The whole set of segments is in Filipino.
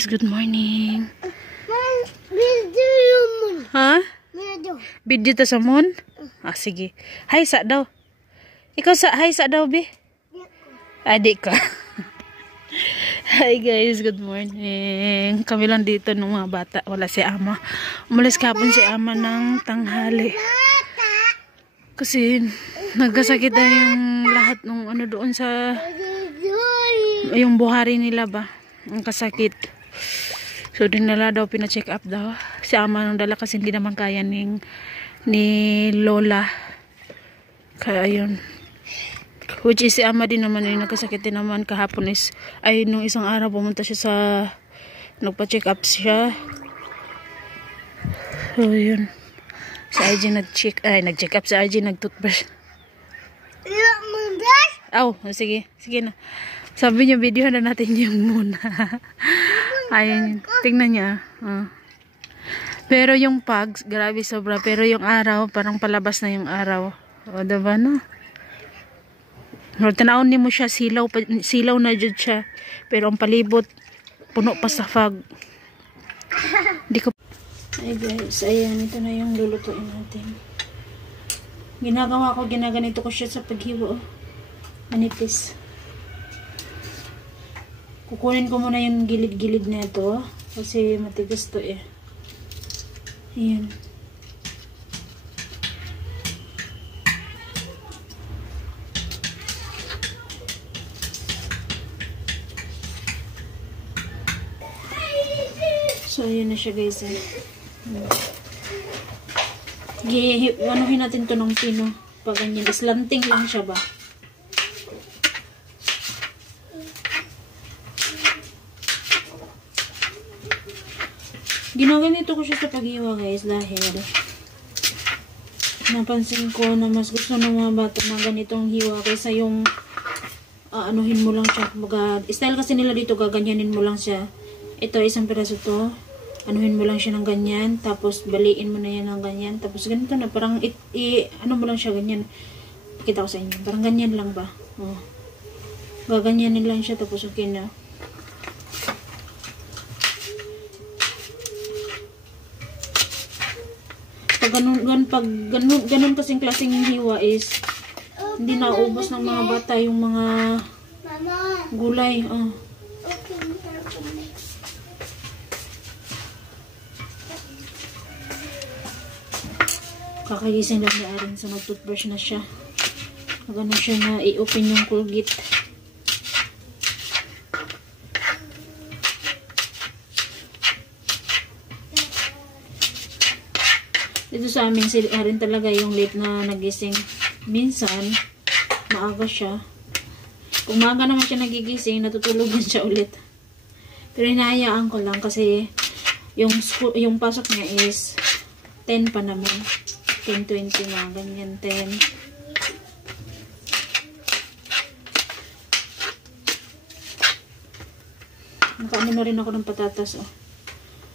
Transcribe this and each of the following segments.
guys, good morning. Ha? Video ta sa mon? Ah, sige. Hi sa daw. Ikaw sa hi sa daw, be? Adik ka. Hi guys, good morning. Kami lang dito ng mga bata. Wala si ama. Umalis kahapon si ama ng tanghali. Kasi nagkasakit na yung lahat ng ano doon sa yung buhari nila ba. Ang kasakit. So dinala daw, pina-check up daw. Si ama nang dala kasi hindi naman kaya ni Lola. Kaya yun. Which is si ama din naman yung nagkasakit din naman kahapon is, ay nung isang araw pumunta siya sa, nagpa-check up siya. So yun. Si IG nag-check up si IG, nag-toothbrush. Oh, sige. Sige na. Sabi niya, video na natin yung muna. Ayun, tingnan niya. Pero yung pags, grabe sobra. Pero yung araw, parang palabas na yung araw. O, diba no? Tanawon ni mo siya, silaw na dyan siya. Pero ang palibot, puno pa sa fog. Di ko... Ay guys, ayan, ito na yung lulutuin natin. Ginaganito ko siya sa paghiwa. Manipis. Kukunin ko muna yung gilid-gilid na ito. Kasi matigas to eh. Ayan. So, ayan na siya guys eh. Anuhin natin to ng pino. Pag ganyan. Islanting lang siya ba? Ginaganito ko siya sa paghiwa guys dahil napansin ko na mas gusto ng mga bata na ganitong hiwa kaysa yung anuhin mo lang siya. Style kasi nila dito, gaganyanin mo lang siya. Ito, isang piraso to. Anuhin mo lang siya ng ganyan. Tapos baliin mo na yan ng ganyan. Tapos ganito na. Parang ano mo lang siya ganyan. Pakita ko sa inyo. Parang ganyan lang ba? Oh. Gaganyanin lang siya. Tapos okay na. Pag ganun kasing klaseng hiwa is hindi naubos ng mga bata yung mga gulay. Kakagising lang ni Arin, so nag-toothbrush na siya. Magano siya na i-open yung Colgate. Dito sa amin, si Arin talaga yung late na nagising. Minsan, maaga siya. Kung maaga naman siya nagigising, natutulugan siya ulit. Pero hinahayaan ko lang kasi yung pasok niya is 10 pa naman. 10:20 na, ganyan, 10. Nakaano na rin ako ng patatas, oh.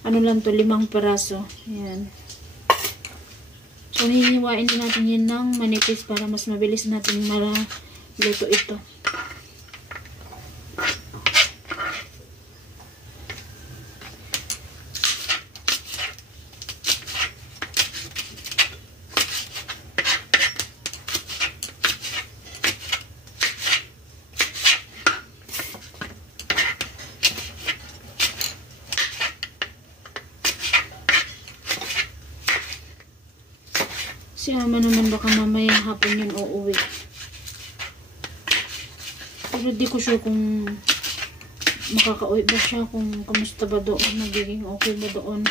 Ano lang to, 5 peraso. Ayan. So, hinihiwain din natin yan ng manipis para mas mabilis natin maluto ito. Si ama naman baka mamaya hapon yun uuwi. Pero di ko sure kung makakauwi ba siya, kung kamusta ba doon, magiging okay ba doon.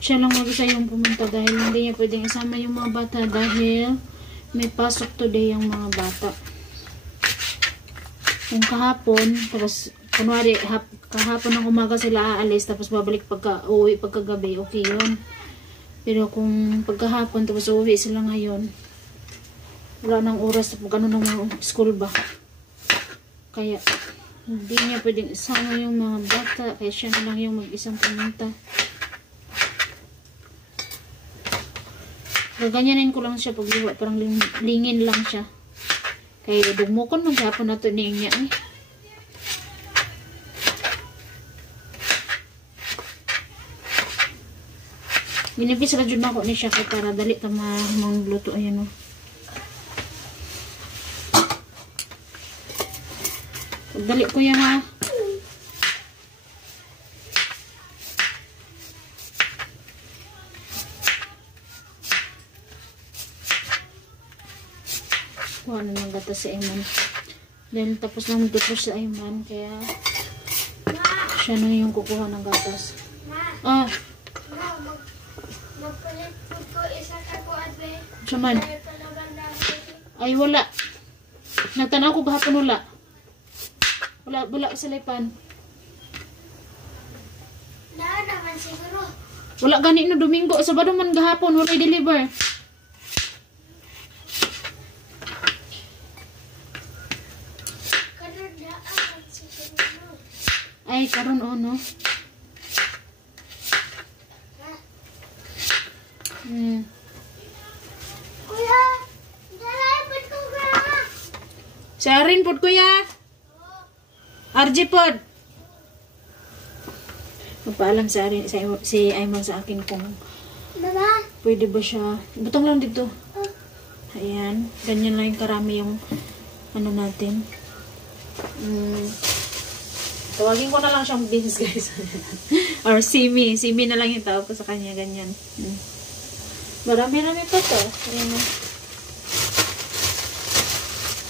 Siya lang mag-isa yung pumunta dahil hindi niya pwedeng isama yung mga bata dahil may pasok today yung mga bata. Kung kahapon, tapos kunwari kahapon ng umaga sila aalis tapos babalik uwi pagkagabi, okay yun. Pero kung pagkahapon tapos uwi sila ngayon, wala nang oras, gano'n ng school ba. Kaya Hindi niya pwedeng isama yung mga bata. Kaya siya na lang yung mag-isang pumunta. Gaganyanin ko lang siya pag liwa. Parang lingin lang siya. Kaya dugmukon maghapon na to niya eh. Ginipis ra jud nako ni siya kay para dali ta mangluto ayan o. Dali ko yan ha. Kuha na ng gatas si Ayman. Then tapos na magtutros si Ayman kaya siya na yung kukuha ng gatas. Ah. Magpalit ko isa ka ko adve. Saman. Ay wala. Nagtanaw ko gahapon wala. Wala sa lipan. Na naman siguro. Wala gani no Domingo. Sabado man gahapon wala i-deliver. Karon daan siguro. Ay karon no. Kuya, dalay pud ko ga. Sarin pod kuya. RG pod. Magpaalam si Ayman sa akin kung Mama. pwede ba siya. Butang lang dito. Ayan. Ganyan lang yung karami yung ano natin. Tawagin ko na lang siyang beans guys. Or Simi. Simi na lang yung tawag ko sa kanya. Ganyan. Marami-rami pa to. Ayan o.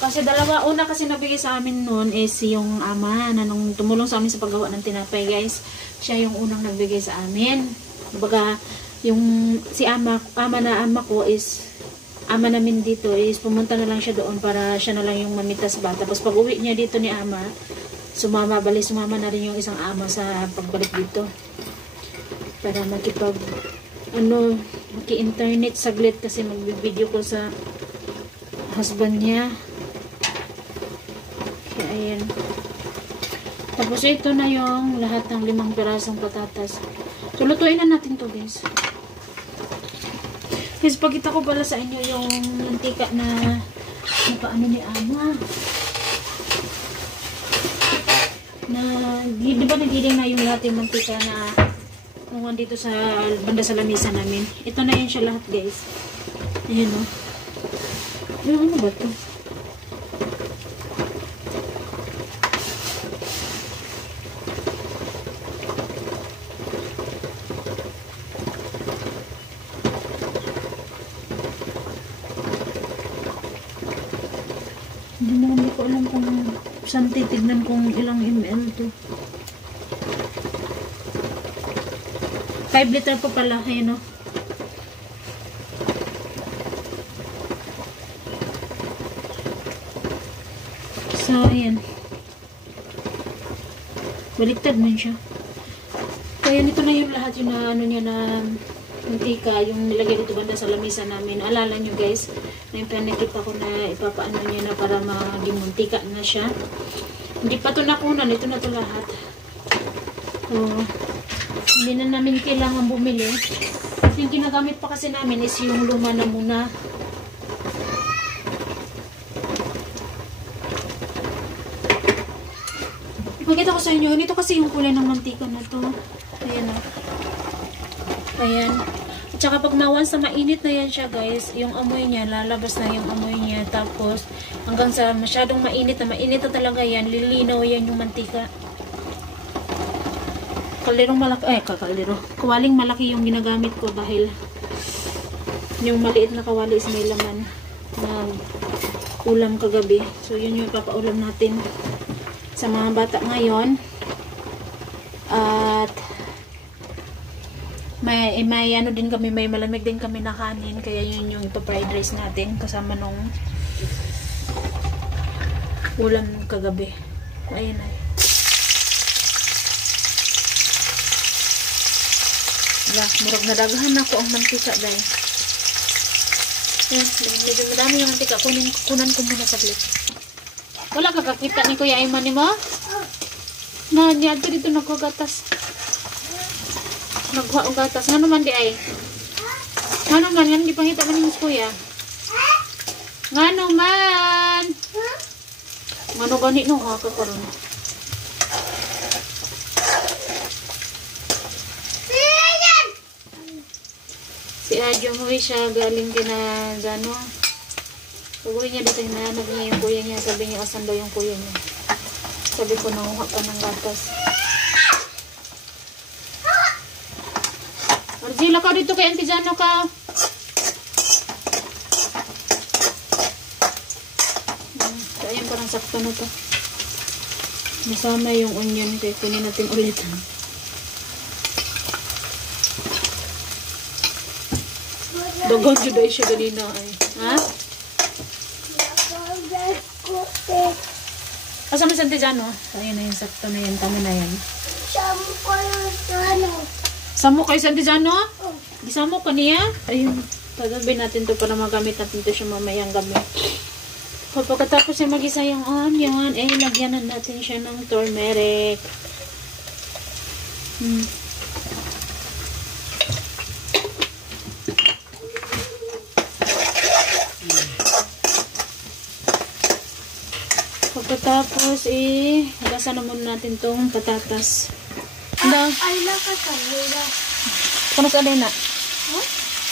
Kasi una kasi nabigay sa amin noon is yung ama na nung tumulong sa amin sa paggawa ng tinapay guys. Siya yung unang nagbigay sa amin. Baga, yung si ama ko is ama namin dito is pumunta na lang siya doon para siya na lang yung mamitas ba. Tapos pag uwi niya dito ni ama, sumama na rin yung isang ama sa pagbalik dito. Para maki-internet saglit kasi mag-video ko sa husband niya. Kaya ayan. Tapos ito na yung lahat ng 5 pirasong patatas. So lutuin na natin to guys. Guys, pagkita ko pala sa inyo yung mantika na nakaano ni ama. Di ba nagiging na yung lahat yung mantika na nung dito sa banda sa lamisa namin. Ito na yun siya lahat guys. Ayan o. Yung ano ba ito? Hindi ko alam kung saan titignan kung ilang ml to. 5 liter pa pala. Ayan o. So, ayan. Baliktad man siya. Kaya nito na yung lahat yung na, ano niya na mantika, yung nilagay dito banda sa lamisa namin. Alala nyo guys, na yung pinakita ko na ipapaano niya na para maging mantika na siya. Hindi pa ito nakunan. Ito na ito lahat. So, hindi na namin kailangan bumili. Yung ginagamit pa kasi namin is yung luma na muna. Ipakita ko sa inyo. Ito kasi yung kulay ng mantika na to. Ayan o. Ayan. At saka pag once na mainit na yan siya guys, yung amoy niya, lalabas na yung amoy niya. Tapos hanggang sa masyadong mainit na talaga yan, lilinaw yan yung mantika. Kawaling malaki yung ginagamit ko dahil yung maliit na kawali is may laman na ulam kagabi. So yun yung papaulam natin sa mga bata ngayon. At may ano din kami, may malamig din kami na kanin, kaya yun yung ipa-fried rice natin kasama nung ulam kagabi. Ayun ay. Murag nadaghan ako ang mantika guys. Yes, medyo madami yung mantika. Kunan ko muna saglit. Wala kakakita ni Kuya Ayman ni mo? Na, niya dito nagkagatas. Nagwa og gatas. Nga naman di ay. Nga naman, nga di pangita man yung kuya. Nga naman. Nga no gani no ha karon. Si Adjo mo siya galing kina Gano. Ugoy niya dito hinahanap niya yung kuya niya. Sabi niya asan daw yung kuya niya. Sabi ko nanguha ka ng gatas. Margila ka dito kay Auntie Jano ka. Ayan parang sakto na to. Masama yung onion kaya kunin natin ulit. Dogon juday siya ganina ay. Ha? Asa mo si Auntie Jano? Ayun na yung sakto na yan. Tama na yan. Samo kayo sa Auntie Jano? Gisamo ka niya? Ayun. Tagabi natin to para magamit natin to siya mamayang gabi. Pagkatapos yung mag-isa yung onion, eh, lagyan na natin siya ng turmeric. Pagkatapos, eh, hagasan na muna natin tong patatas. Ay, nakakawala. Ano sa adena? Huh?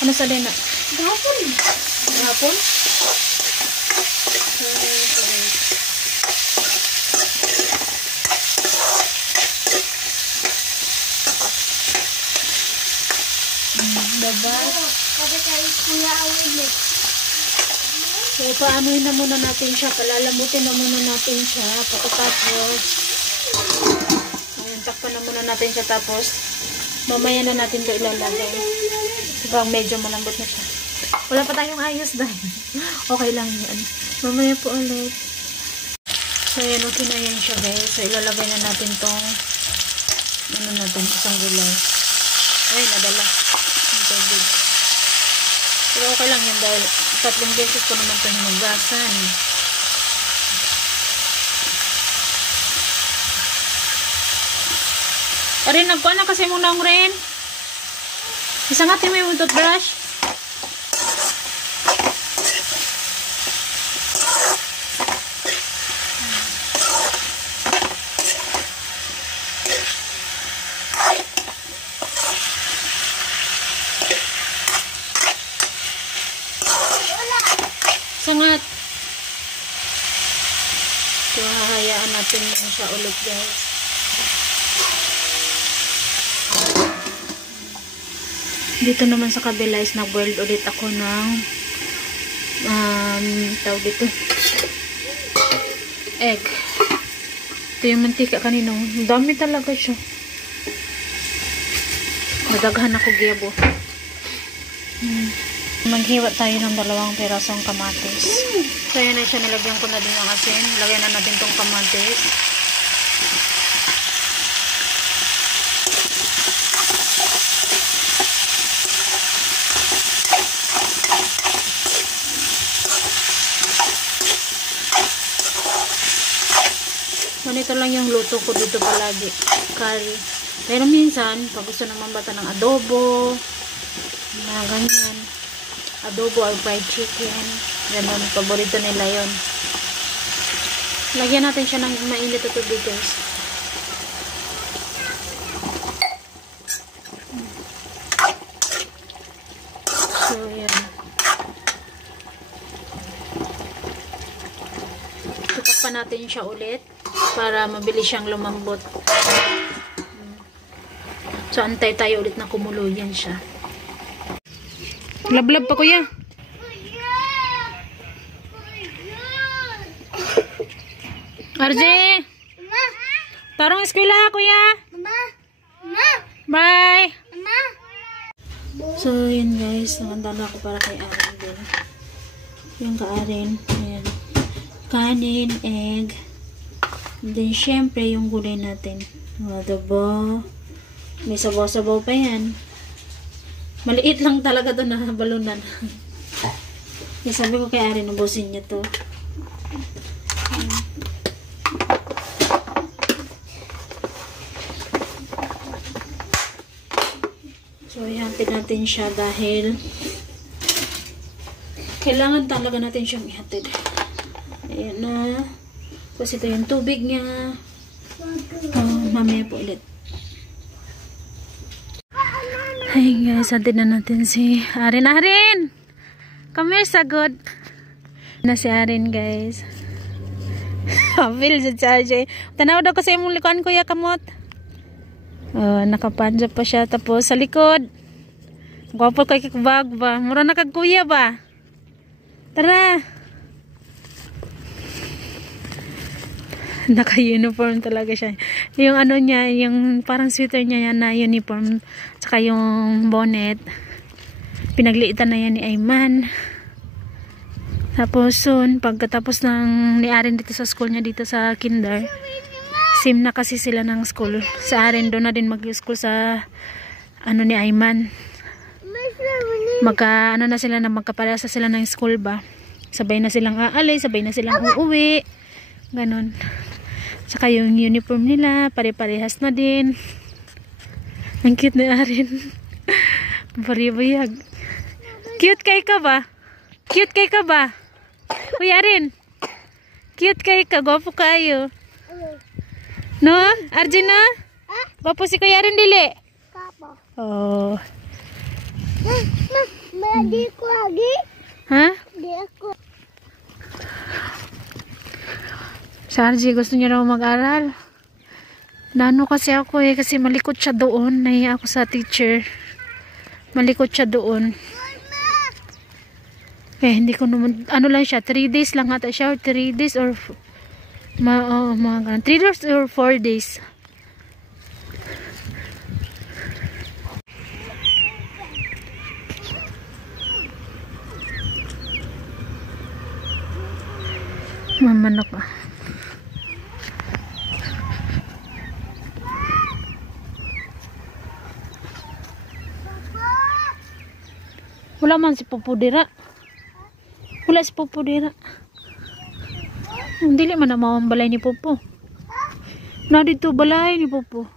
Ano sa adena? Gapon. Hapon? Diba? Kada kayo kuya awin eh. So, paanuhin na muna natin siya. Palalamutin na muna natin siya. Pagkatapos, ayun, takpan na muna natin siya. Tapos, mamaya na natin ito ilalagay. Diba, medyo malambot na siya. Wala pa tayong ayos dahil. Okay lang yan. Mamaya po ulit. So, yan, okay na yan siya guys. So, ilalagay na natin tong ano natin, isang gulay. Ay, nadala. Ito, good. Pero okay lang yan dahil 3 beses ko naman ito hinugasan. Arin, nagkuha na kasi muna ang rin. Isang atin mo yung toothbrush. Sangat. So, hahayaan natin siya ulit guys. Dito naman sa kabila is nag-boiled ulit ako ng tawag dito egg. Ito yung mantika kanino. Dami talaga siya. Nadaghan ako giyabo. Maghiwa tayo ng 2 pirasong kamatis. So, yan na siya. Nilagyan ko na din ng asin. Lagyan na natin tong kamatis. Ganito lang yung luto ko dito palagi. Curry. Pero minsan, pag gusto naman bata ng adobo, na ganyan. Adobo or fried chicken. Ganun, paborito nila yon. Lagyan natin siya ng mainit na tubig guys. So, yan. Tutakpan natin siya ulit para mabilis siyang lumambot. So, antay tayo ulit na kumulo yan siya. Lablab pa kuya. RJ! Mama! Tarong eskwela kuya. Mama! Mama! Bye! Mama! So yun guys, nakanda na ako para kay Aaron din. Yung ka-Aaron, ayan. Kanin, egg. And then syempre yung gulay natin. Adobo. May sabaw-sabaw pa yan. Maliit lang talaga to na balunan. Yung sabi ko kay Aaron, ubusin niya to. ihatid natin siya dahil kailangan talaga natin siyang ihatid. Ayan na. Tapos ito yung tubig niya. Mamaya po ulit. Hey guys, hatid na natin si Arin. Arin! Come here, sagod. Na si Arin guys. Feel sa charge. Tanaw daw kasi mong likuan kuya kamot. Nakapanja pa siya. Tapos sa likod. Gwapo kay kikbag ba? Mura na kag kuya ba? Tara! Naka-uniform talaga siya. Yung ano niya, yung parang sweater niya yan na uniform. Tsaka yung bonnet. Pinagliitan na yan ni Ayman. Tapos soon, pagkatapos ng ni Arin dito sa school niya, dito sa kinder, same na kasi sila ng school. Sa Arin, doon na din mag-school sa ano ni Ayman. Na sila na magkaparehas sila ng school ba. Sabay na silang aalay, sabay na silang uuwi. Ganon. Saka yung uniform nila, pare-parehas na din. Ang cute na Arin. Paribayag. Cute kay ka ba? Cute kay ka ba? Uy Arin. Cute kay ka, gwapo kayo. No? Arjuna? Gwapo si Kuya Arin dili? Oh. Di ko lagi. Ha? Di ako. Sarji, gusto niya raw mag-aral. Nano kasi ako kasi malikot siya doon. Nahiya ako sa teacher. Malikot siya doon. Hindi ko naman, ano lang siya, 3 days lang ata siya, or 3 days or mga ganun. 3 days or 4 days. Mamanok ah. Wala man si Pupudira. Wala si Pupudira. Dili man na mawang balay ni Pupo. Na dito balay ni Pupo.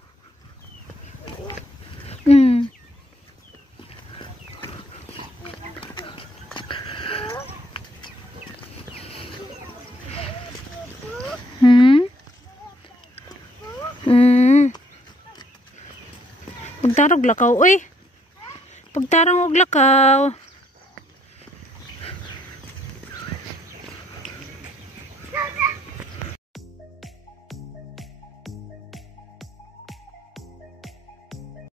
Pagtarog lakaw, uy. Pagtarong og lakaw.